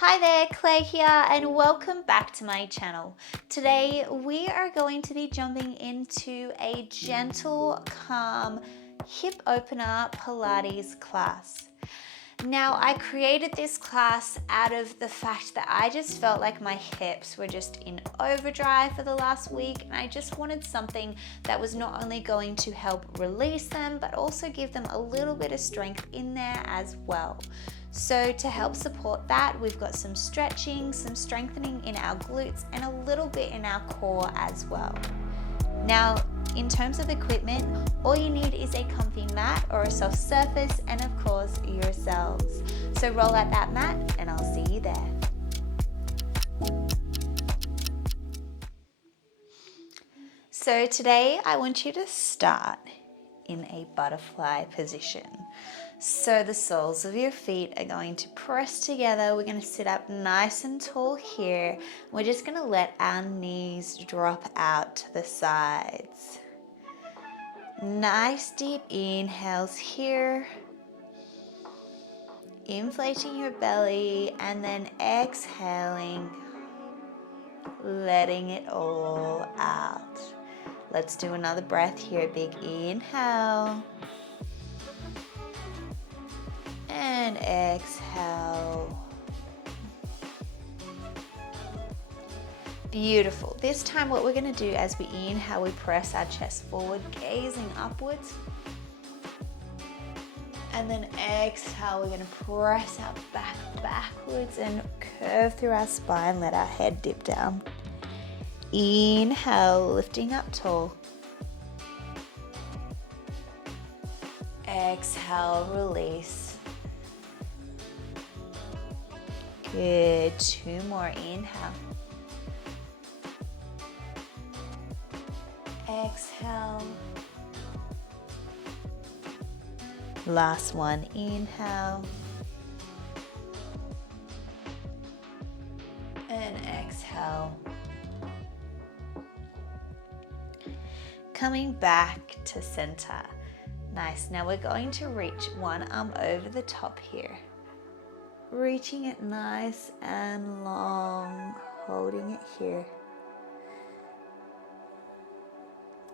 Hi there, Claire here, and welcome back to my channel. Today we are going to be jumping into a gentle, calm hip opener Pilates class. Now, I created this class out of the fact that I just felt like my hips were just in overdrive for the last week, and I just wanted something that was not only going to help release them, but also give them a little bit of strength in there as well. So to help support that, we've got some stretching, some strengthening in our glutes, and a little bit in our core as well. Now, in terms of equipment, all you need is a comfy mat or a soft surface, and of course, yourselves. So roll out that mat and I'll see you there. So today I want you to start in a butterfly position. So the soles of your feet are going to press together. We're going to sit up nice and tall here. We're just going to let our knees drop out to the sides. Nice deep inhales here. Inflating your belly and then exhaling, letting it all out. Let's do another breath here. Big inhale. And exhale. Beautiful. This time what we're going to do as we inhale, we press our chest forward, gazing upwards. And then exhale, we're going to press our back backwards and curve through our spine, let our head dip down. Inhale, lifting up tall. Exhale, release. Good. Two more. Inhale. Exhale. Last one. Inhale. And exhale. Coming back to center. Nice. Now we're going to reach one arm over the top here. Reaching it nice and long, holding it here.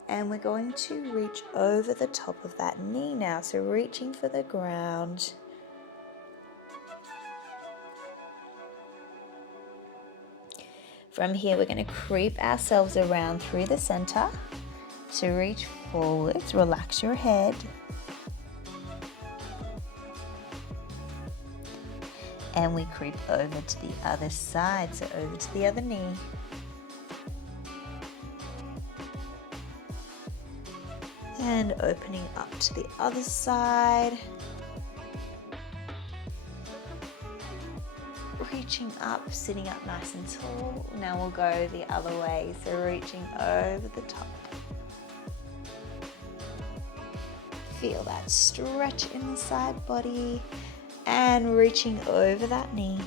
And we're going to reach over the top of that knee now, so reaching for the ground. From here, we're going to creep ourselves around through the center. So reach forwards, relax your head. And we creep over to the other side, so over to the other knee. And opening up to the other side. Reaching up, sitting up nice and tall. Now we'll go the other way, so reaching over the top. Feel that stretch in the side body. And reaching over that knee.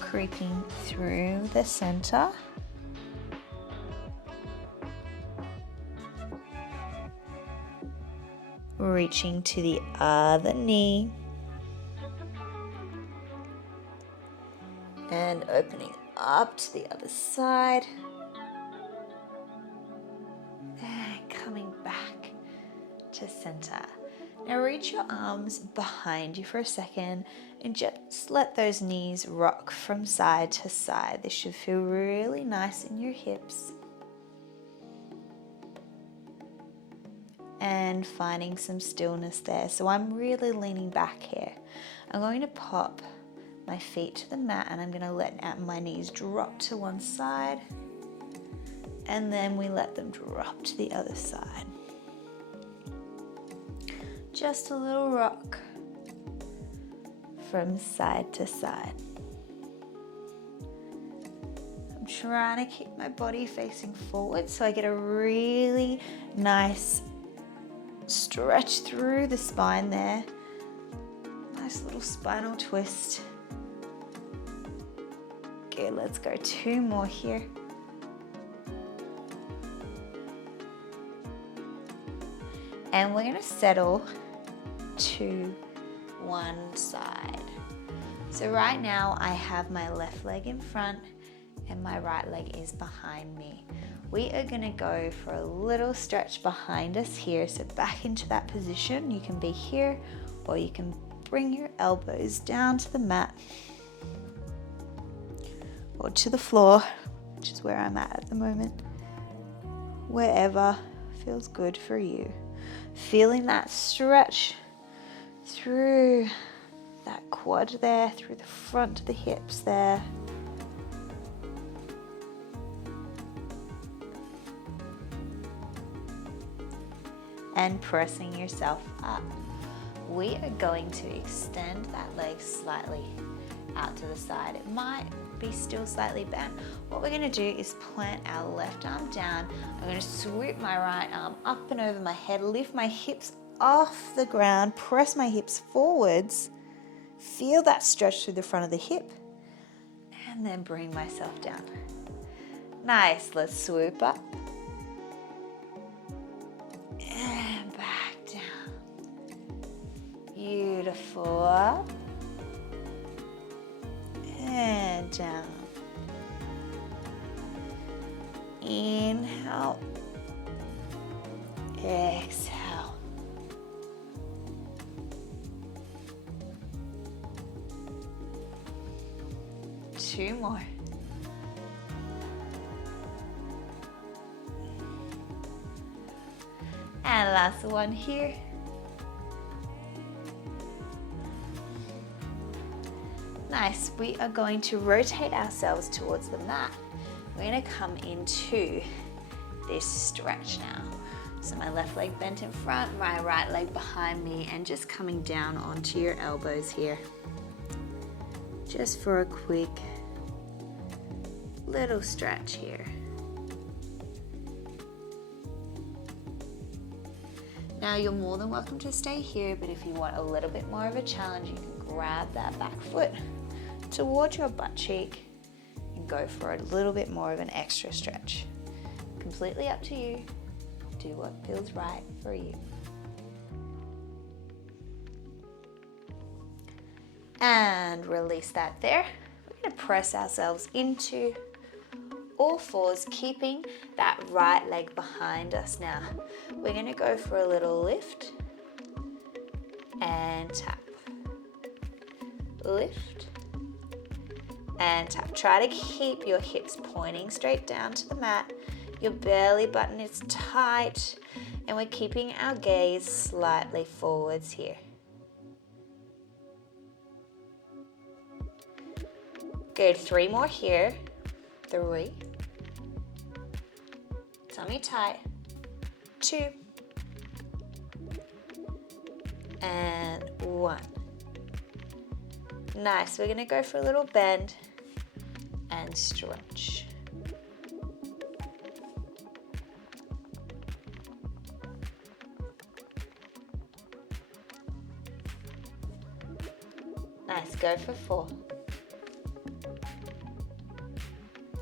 Creeping through the center. Reaching to the other knee. And opening up to the other side. Coming back to center. Now reach your arms behind you for a second and just let those knees rock from side to side. This should feel really nice in your hips. And finding some stillness there. So I'm really leaning back here. I'm going to pop my feet to the mat and I'm going to let my knees drop to one side. And then we let them drop to the other side. Just a little rock from side to side. I'm trying to keep my body facing forward so I get a really nice stretch through the spine there. Nice little spinal twist. Okay, let's go two more here. And we're going to settle to one side. So right now I have my left leg in front and my right leg is behind me. We are going to go for a little stretch behind us here. So back into that position. You can be here or you can bring your elbows down to the mat or to the floor, which is where I'm at the moment. Wherever feels good for you. Feeling that stretch through that quad there, through the front of the hips there. And pressing yourself up. We are going to extend that leg slightly out to the side. It might be still slightly bent. What we're going to do is plant our left arm down. I'm going to swoop my right arm up and over my head, lift my hips off the ground, press my hips forwards, feel that stretch through the front of the hip, and then bring myself down. Nice, let's swoop up. And back down. Beautiful. Up. And down. Inhale. Exhale. Two more. And last one here. Nice. We are going to rotate ourselves towards the mat. We're going to come into this stretch now. So my left leg bent in front, my right leg behind me, and just coming down onto your elbows here. Just for a quick little stretch here. Now you're more than welcome to stay here, but if you want a little bit more of a challenge, you can grab that back foot towards your butt cheek and go for a little bit more of an extra stretch. Completely up to you. Do what feels right for you. And release that there. We're going to press ourselves into all fours, keeping that right leg behind us now. We're going to go for a little lift and tap. Lift and tap. Try to keep your hips pointing straight down to the mat. Your belly button is tight and we're keeping our gaze slightly forwards here. Good, 3 more here. 3. Tummy tight. 2. And 1. Nice. We're going to go for a little bend and stretch. Nice. Go for 4.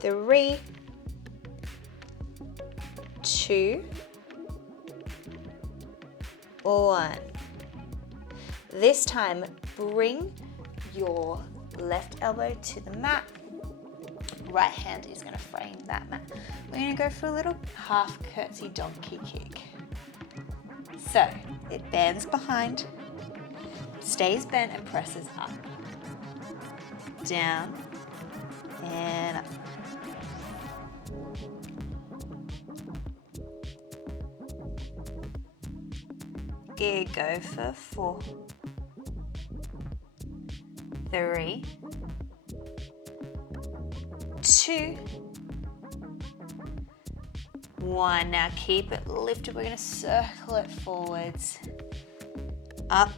3, 2, 1. This time, bring your left elbow to the mat. Right hand is going to frame that mat. We're going to go for a little half curtsy donkey kick. So, it bends behind, stays bent and presses up. Down and up. Good, go for 4. 3, 2, 1. Now keep it lifted. We're going to circle it forwards, up,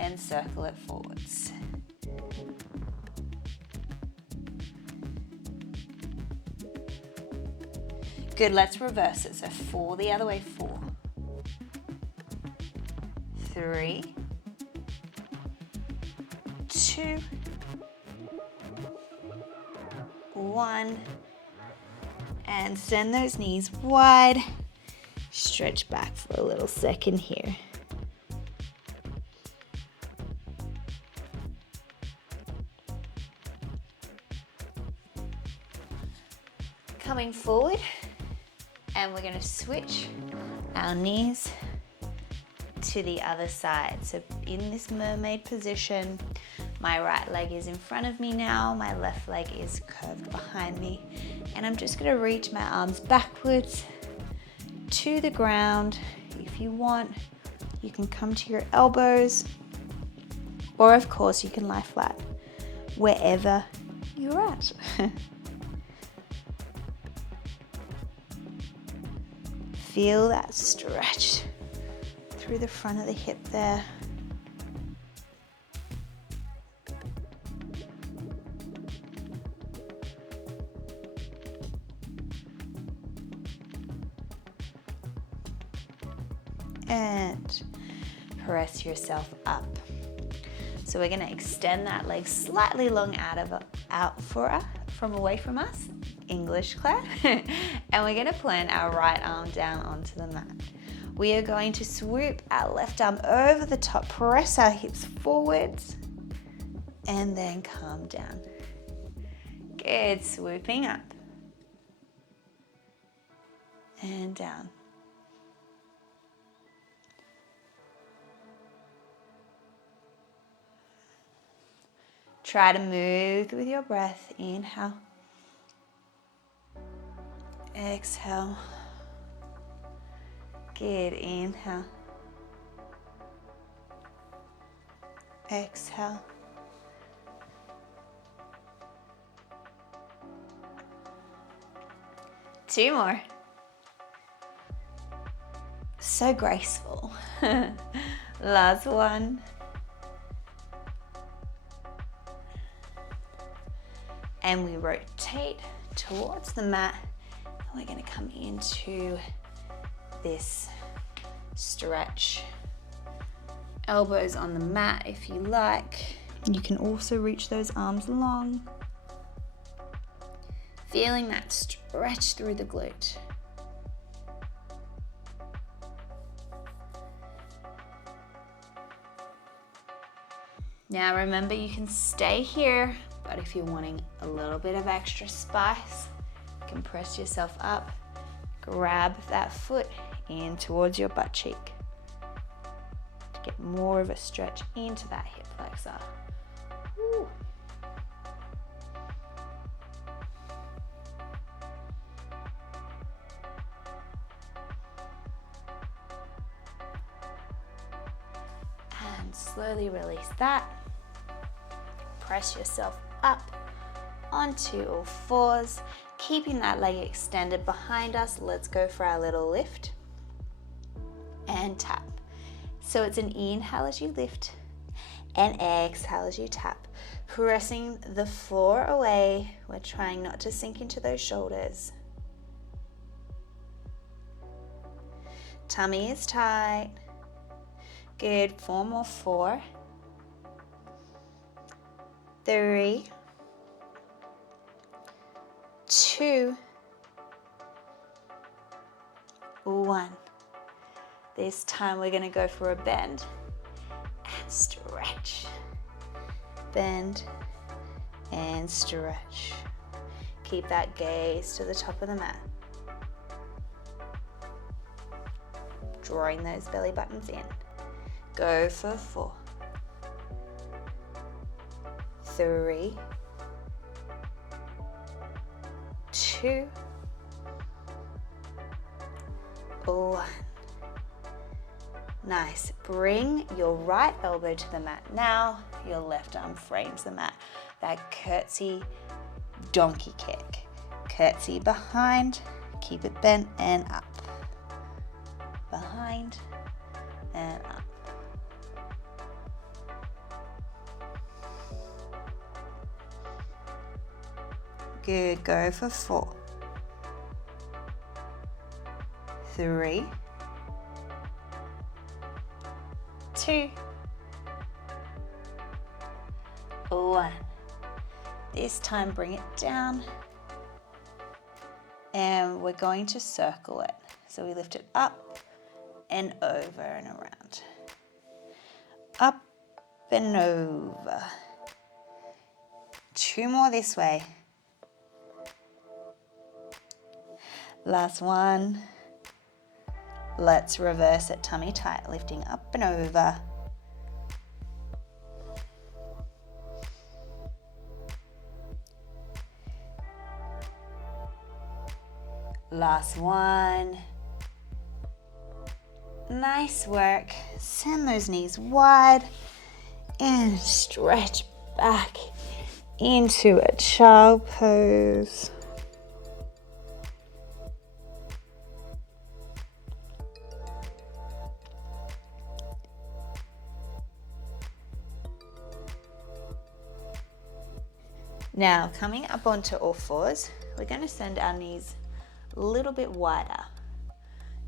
and circle it forwards. Good, let's reverse it. So 4 the other way, 4. 3, 2, 1, and send those knees wide, straight stretch back for a little second here. Coming forward, and we're going to switch our knees to the other side. So in this mermaid position, my right leg is in front of me now, my left leg is curved behind me, and I'm just going to reach my arms backwards to the ground. If you want, you can come to your elbows, or of course you can lie flat wherever you're at. Feel that stretch through the front of the hip there. And press yourself up. So we're going to extend that leg slightly long from away from us. English class. And we're going to plant our right arm down onto the mat. We are going to swoop our left arm over the top, press our hips forwards, and then calm down. Good, swooping up and down. Try to move with your breath. Inhale. Exhale. Good. Inhale. Exhale. Two more. So graceful. Last one. And we rotate towards the mat. And we're going to come into this stretch. Elbows on the mat if you like. You can also reach those arms long. Feeling that stretch through the glute. Now remember, you can stay here, but if you're wanting a little bit of extra spice, you can press yourself up, grab that foot in towards your butt cheek to get more of a stretch into that hip flexor. Woo. And slowly release that. Press yourself up onto all fours, keeping that leg extended behind us. Let's go for our little lift and tap. So it's an inhale as you lift and exhale as you tap, pressing the floor away. We're trying not to sink into those shoulders. Tummy is tight. Good. 4 more. 4, 3, 2, 1. This time we're going to go for a bend and stretch. Bend and stretch. Keep that gaze to the top of the mat. Drawing those belly buttons in. Go for 4, 3, 2, 1. Nice. Bring your right elbow to the mat now. Your left arm frames the mat. That curtsy donkey kick. Curtsy behind. Keep it bent and up. Behind and up. Good. Go for 4, 3, 2, 1. This time bring it down and we're going to circle it. So we lift it up, and over and around. Up and over. 2 more this way. Last one. Let's reverse it, tummy tight, lifting up and over. Last one. Nice work. Send those knees wide and stretch back into a child pose. Now, coming up onto all fours, we're going to send our knees a little bit wider.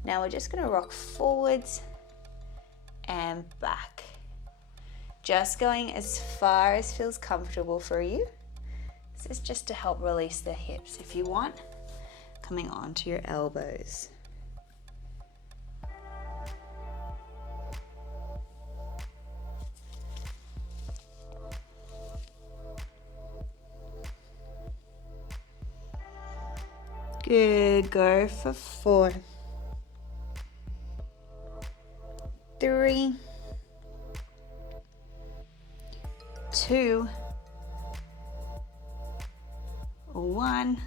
Now we're just going to rock forwards and back. Just going as far as feels comfortable for you. This is just to help release the hips. If you want, coming onto your elbows. Good, go for 4, 3, 2, 1.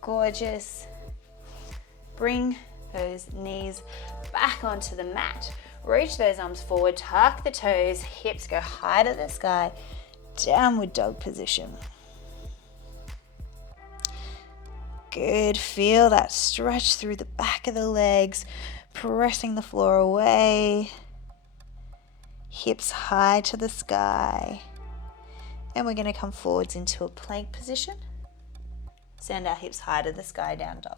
Gorgeous. Bring those knees back onto the mat. Reach those arms forward, tuck the toes, hips go high to the sky, downward dog position. Good, feel that stretch through the back of the legs, pressing the floor away. Hips high to the sky. And we're going to come forwards into a plank position. Send our hips high to the sky, down dog.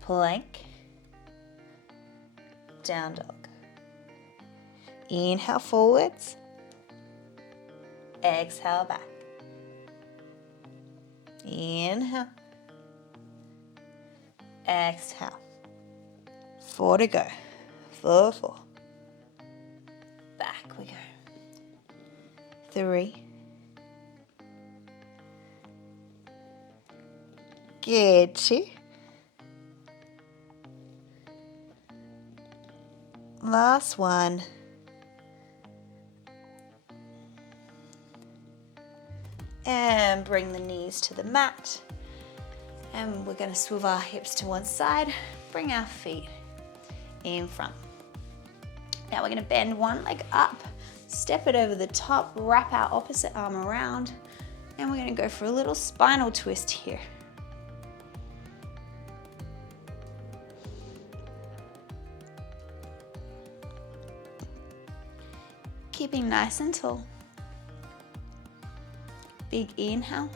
Plank. Down dog. Inhale forwards. Exhale back. Inhale. Exhale. 4 to go. 4, 4. Back we go. 3. Good. 2. Last one. And bring the knees to the mat. And we're going to swivel our hips to one side, bring our feet in front. Now we're going to bend one leg up, step it over the top, wrap our opposite arm around, and we're going to go for a little spinal twist here. Keeping nice and tall. Big inhale.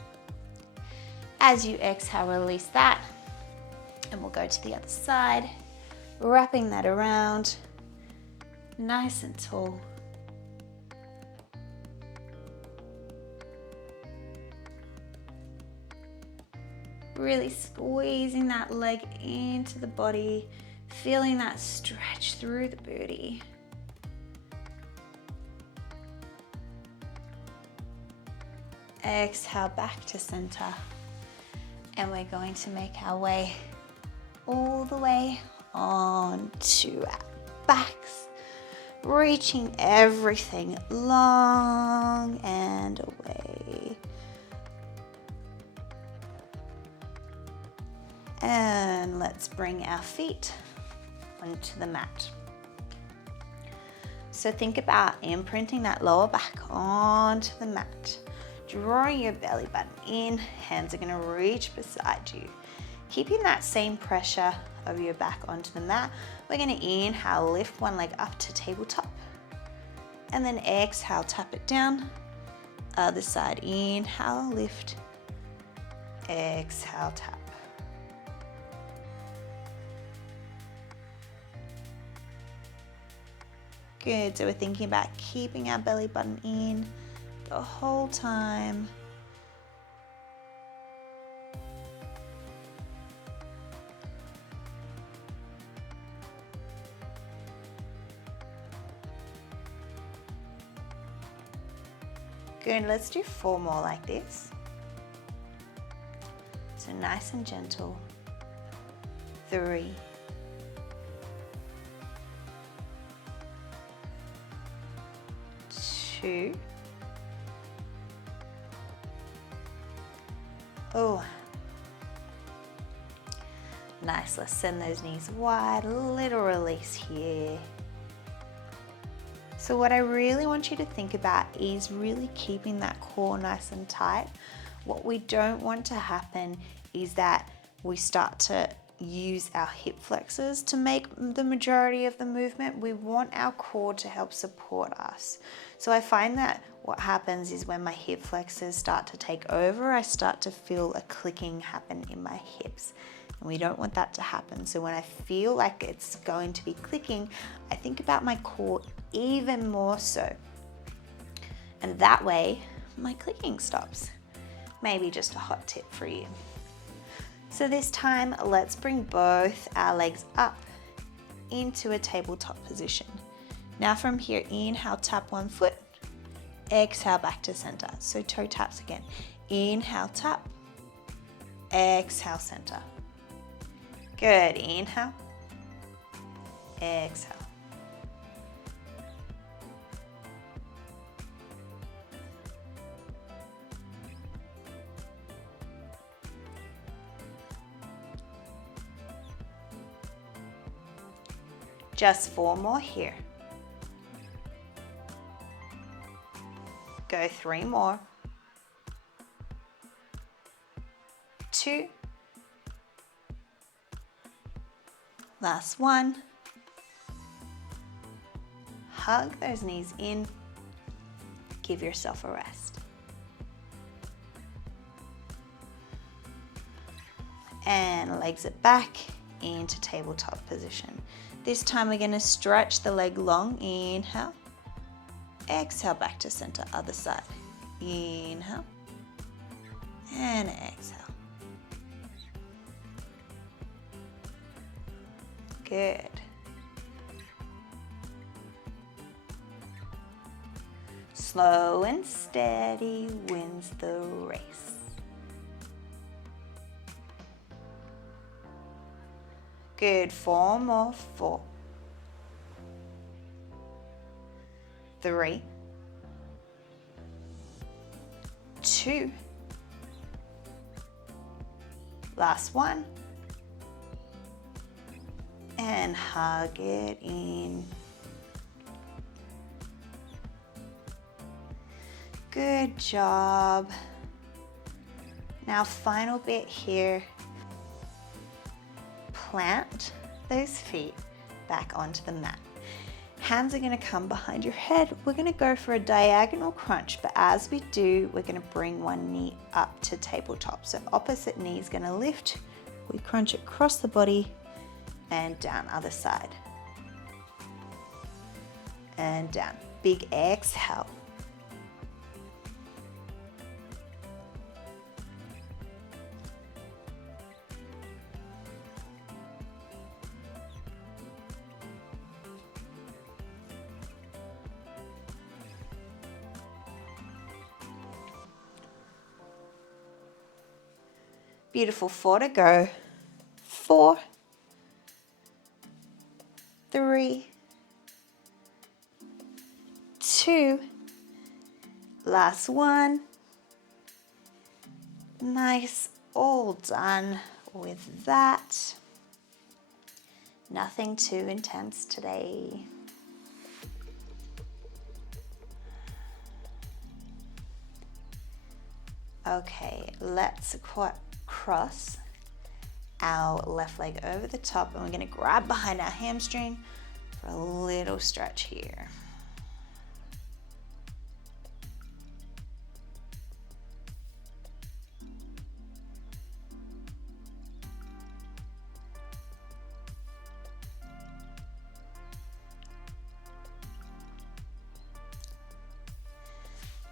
As you exhale, release that. And we'll go to the other side, wrapping that around, nice and tall. Really squeezing that leg into the body, feeling that stretch through the booty. Exhale back to center. And we're going to make our way all the way onto our backs, reaching everything long and away. And let's bring our feet onto the mat. So think about imprinting that lower back onto the mat. Drawing your belly button in, hands are going to reach beside you. Keeping that same pressure of your back onto the mat, we're going to inhale, lift one leg up to tabletop. And then exhale, tap it down. Other side, inhale, lift. Exhale, tap. Good, so we're thinking about keeping our belly button in the whole time. Good, let's do 4 more like this. So nice and gentle. 3. 2. Oh, nice. Let's send those knees wide, a little release here. So what I really want you to think about is really keeping that core nice and tight. What we don't want to happen is that we start to use our hip flexors to make the majority of the movement. We want our core to help support us. So I find that what happens is when my hip flexors start to take over, I start to feel a clicking happen in my hips. And we don't want that to happen. So when I feel like it's going to be clicking, I think about my core even more so. And that way, my clicking stops. Maybe just a hot tip for you. So this time, let's bring both our legs up into a tabletop position. Now from here, inhale, tap one foot. Exhale, back to center. So toe taps again. Inhale, tap. Exhale, center. Good. Inhale. Exhale. Just 4 more here. Go 3 more. 2. Last 1. Hug those knees in. Give yourself a rest. And legs it back into tabletop position. This time we're going to stretch the leg long. Inhale. Exhale, back to center. Other side. Inhale. And exhale. Good. Slow and steady wins the race. Good. 4 more. 4. 3. 2. Last 1. And hug it in. Good job. Now final bit here. Plant those feet back onto the mat. Hands are going to come behind your head. We're going to go for a diagonal crunch, but as we do, we're going to bring one knee up to tabletop. So opposite knee is going to lift. We crunch across the body and down, other side. And down. Big exhale. Beautiful. 4 to go. 4. 3. 2. Last 1. Nice. All done with that. Nothing too intense today. Okay, let's cross our left leg over the top, and we're going to grab behind our hamstring for a little stretch here.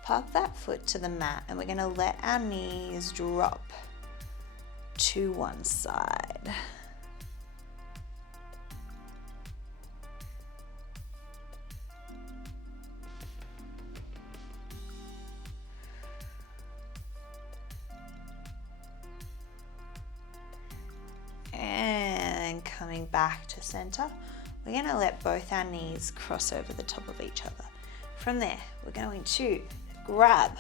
Pop that foot to the mat, and we're going to let our knees drop to one side. coming back to center, we're going to let both our knees cross over the top of each other. From there, we're going to grab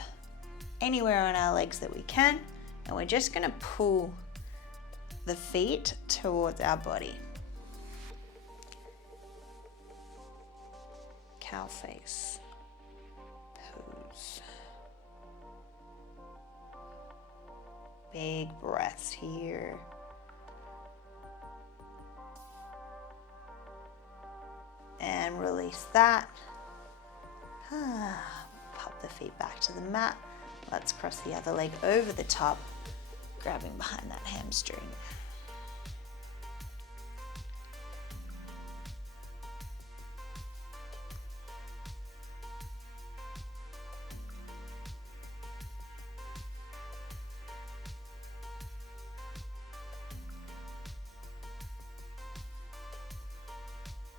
anywhere on our legs that we can, and we're just going to pull the feet towards our body. Cow face pose. Big breaths here. And release that. Pop the feet back to the mat. Let's cross the other leg over the top, grabbing behind that hamstring.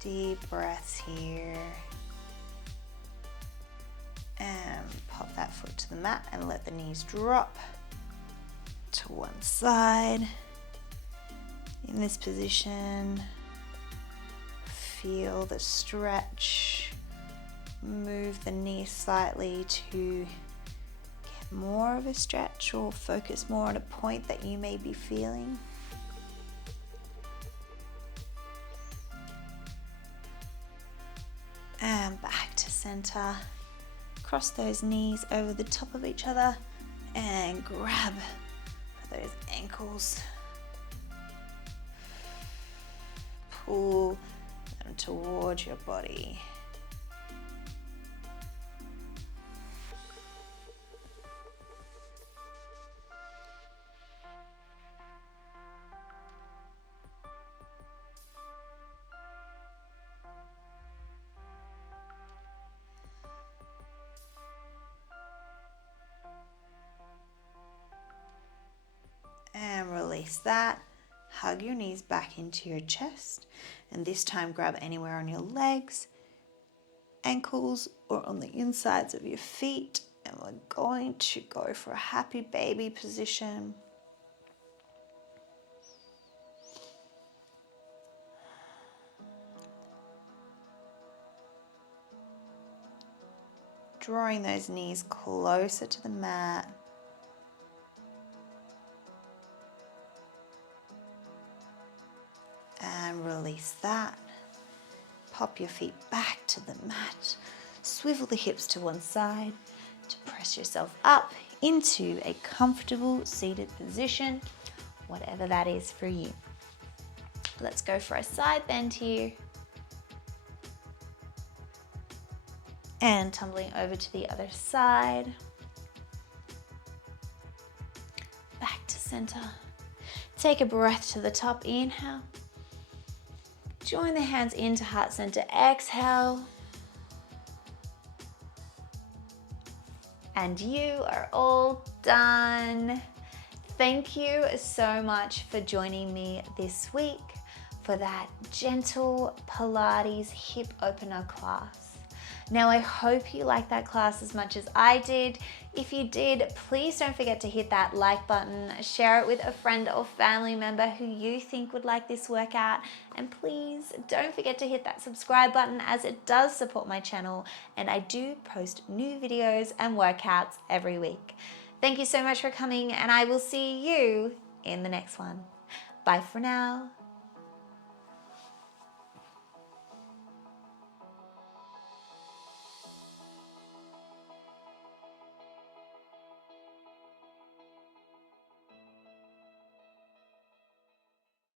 Deep breaths here. And pop that foot to the mat and let the knees drop to one side. In this position, feel the stretch. Move the knees slightly to get more of a stretch or focus more on a point that you may be feeling. And back to center. Cross those knees over the top of each other and grab for those ankles. Pull them towards your body. And release that. Hug your knees back into your chest. And this time grab anywhere on your legs, ankles, or on the insides of your feet. And we're going to go for a happy baby position. Drawing those knees closer to the mat. And release that. Pop your feet back to the mat. Swivel the hips to one side to press yourself up into a comfortable seated position, whatever that is for you. Let's go for a side bend here. And tumbling over to the other side. Back to center. Take a breath to the top, inhale. Join the hands into heart center, exhale. And you are all done. Thank you so much for joining me this week for that gentle Pilates hip opener class. Now, I hope you liked that class as much as I did. If you did, please don't forget to hit that like button, share it with a friend or family member who you think would like this workout, and please don't forget to hit that subscribe button as it does support my channel, and I do post new videos and workouts every week. Thank you so much for coming, and I will see you in the next one. Bye for now.